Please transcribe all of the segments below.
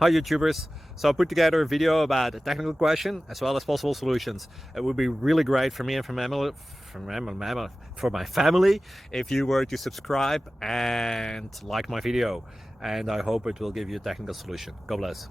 Hi YouTubers! So I put together a video about a technical question as well as possible solutions. It would be really great for me and for my family if you were to subscribe and like my video, and I hope it will give you a technical solution. God bless.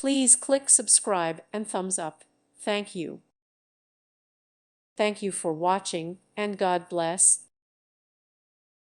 Please click subscribe and thumbs up. Thank you. Thank you for watching, and God bless.